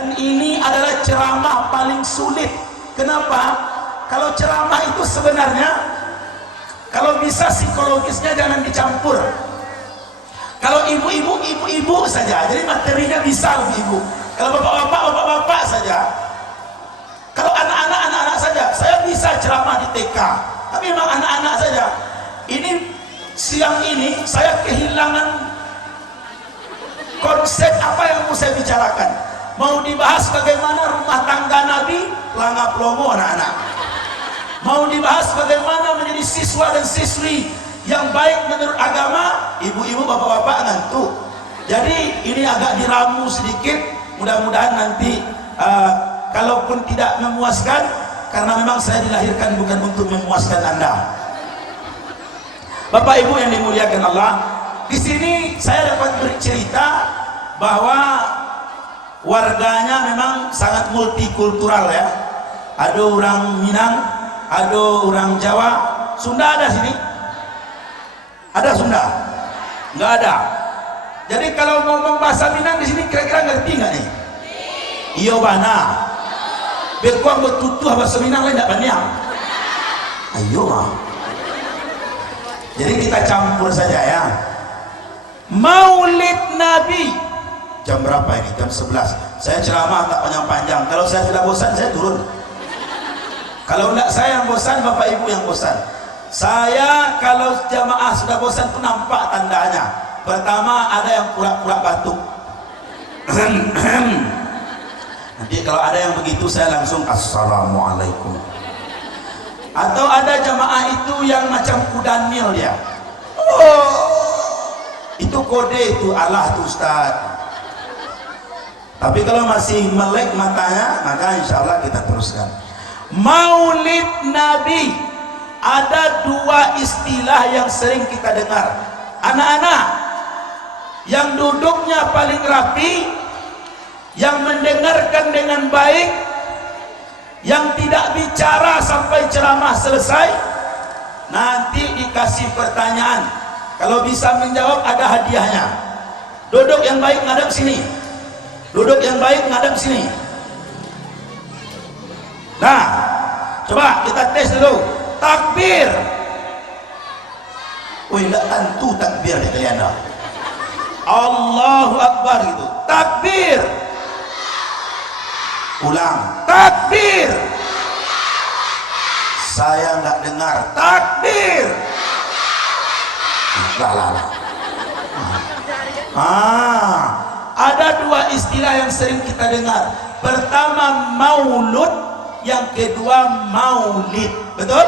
Dan ini adalah ceramah paling sulit. Kenapa? Kalau ceramah itu sebenarnya, kalau bisa psikologisnya jangan dicampur. Kalau ibu-ibu saja, jadi materinya bisa ibu. Kalau bapak-bapak saja. Kalau anak-anak saja, saya bisa ceramah di TK. Tapi memang anak-anak saja. Ini siang ini saya kehilangan konsep apa yang mau saya bicarakan. Mau dibahas bagaimana rumah tangga Nabi, pelangap lomo anak-anak. Mau dibahas bagaimana menjadi siswa dan siswi yang baik menurut agama, ibu-ibu bapak-bapak ngantuk. Jadi ini agak diramu sedikit, mudah-mudahan nanti kalaupun tidak memuaskan, karena memang saya dilahirkan bukan untuk memuaskan Anda. Bapak Ibu yang dimuliakan Allah, di sini saya dapat bercerita bahwa warganya memang sangat multikultural ya. Ada orang Minang, ada orang Jawa, Sunda ada sini? Ada Sunda? Nggak ada. Jadi kalau ngomong bahasa Minang di sini kira-kira ngerti nggak nih? Iyo bana. Bekuang betutuh bahasa Minang lain nggak banyak. Ayo mah. Jadi kita campur saja ya. Maulid Nabi. Jam berapa ini? Jam 11. Saya ceramah tak panjang-panjang. Kalau saya sudah bosan saya turun. Kalau enggak saya yang bosan, Bapak Ibu yang bosan. Saya kalau jamaah sudah bosan pun nampak tandanya. Pertama ada yang pura-pura batuk. Nanti kalau ada yang begitu saya langsung assalamualaikum. Atau ada jamaah itu yang macam kuda nil dia. Oh, itu kode itu Allah tuh Ustaz. Tapi kalau masih melek matanya, maka insya Allah kita teruskan. Maulid Nabi, ada dua istilah yang sering kita dengar. Anak-anak yang duduknya paling rapi, yang mendengarkan dengan baik, yang tidak bicara sampai ceramah selesai, nanti dikasih pertanyaan. Kalau bisa menjawab ada hadiahnya. Duduk yang baik ngadep sini. Duduk yang baik ngadep sini. Nah, coba kita tes dulu. Takbir. Wih, enggak tentu takbir nih kalian dah. Allahu Akbar gitu. Takbir. Ulang. Takbir. Saya enggak dengar. Takbir. Enggak lah. Ada dua istilah yang sering kita dengar. Pertama maulud, yang kedua maulid. Betul?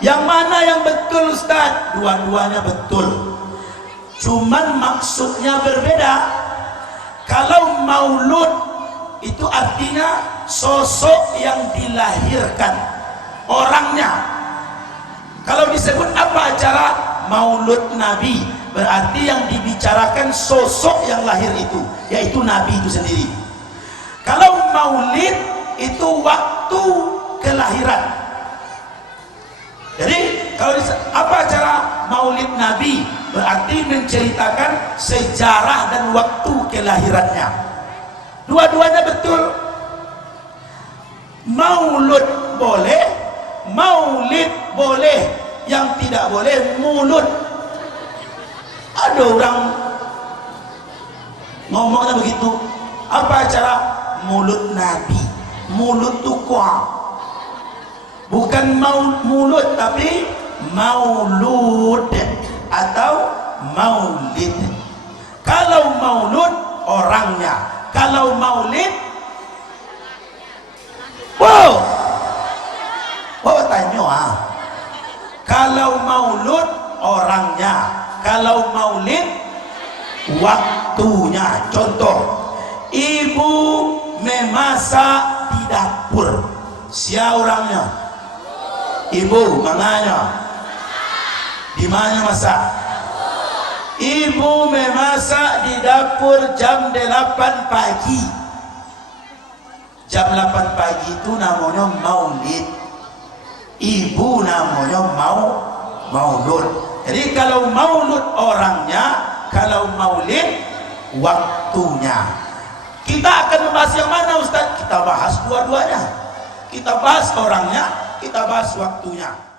Yang mana yang betul Ustaz? Dua-duanya betul. Cuman maksudnya berbeda. Kalau maulud itu artinya sosok yang dilahirkan, orangnya. Kalau disebut apa acara maulud Nabi, berarti yang dibicarakan sosok yang lahir itu, yaitu Nabi itu sendiri. Kalau maulid itu waktu kelahiran. Jadi kalau apa acara maulid Nabi, berarti menceritakan sejarah dan waktu kelahirannya. Dua-duanya betul. Maulud boleh, maulid boleh. Yang tidak boleh mulut. Ada orang ngomongnya begitu. Apa acara mulut Nabi? Mulut tukwa. Bukan mulut tapi maulud atau maulid. Kalau maulud orangnya, kalau maulid, wow, tanya kalau maulud orangnya, kalau maulid waktunya. Contoh, ibu memasak di dapur, siapa orangnya? Ibu, manganya di mana masak? Ibu memasak di dapur jam 8 pagi. Jam 8 pagi itu namanya maulid. Ibu namanya maulud. Jadi kalau maulud orangnya, kalau maulid waktunya. Kita akan membahas yang mana Ustaz? Kita bahas dua-duanya. Kita bahas orangnya, kita bahas waktunya.